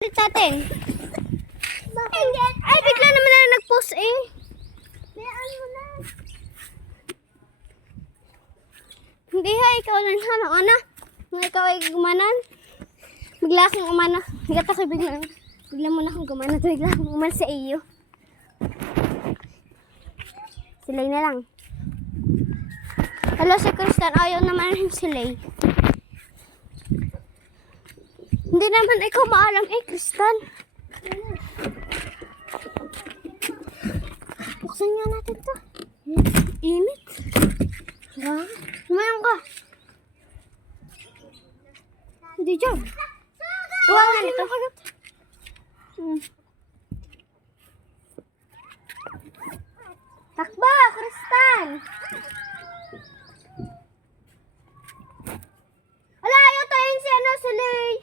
Ulit natin. Ay, bigla naman na nag-post eh. Bayaan mo na. Hindi ha, ikaw lang ha, ano? Kung ikaw ay gumanan. Bigla akong umana. Higat ako bigla. Bigla muna akong gumana. Bigla akong umana sa iyo. Silay na lang. Hello, si Kristan. Ayaw naman yung silay. Hindi naman ikaw maalam eh, Kristan. Buksan nga natin to. Init. Wow. Lumayan ka. Hindi dyan. Gawa nga nito. Takba, Kristan. Ala, ayaw tayo si ano, si Lay.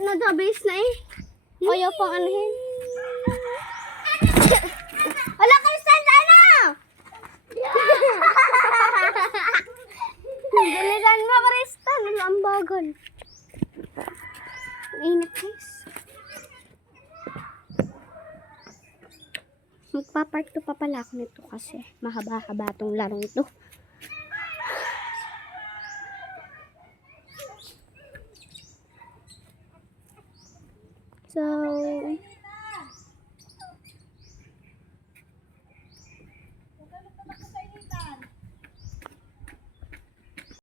Nag-abase na eh. Ayaw pang anuhin. Wala Kristan, sana! Bilisan mo, Kristan. Ang bagal. Init, guys. Magpa-part 2 pa pala ako nito kasi mahaba-haba tong larong ito. So,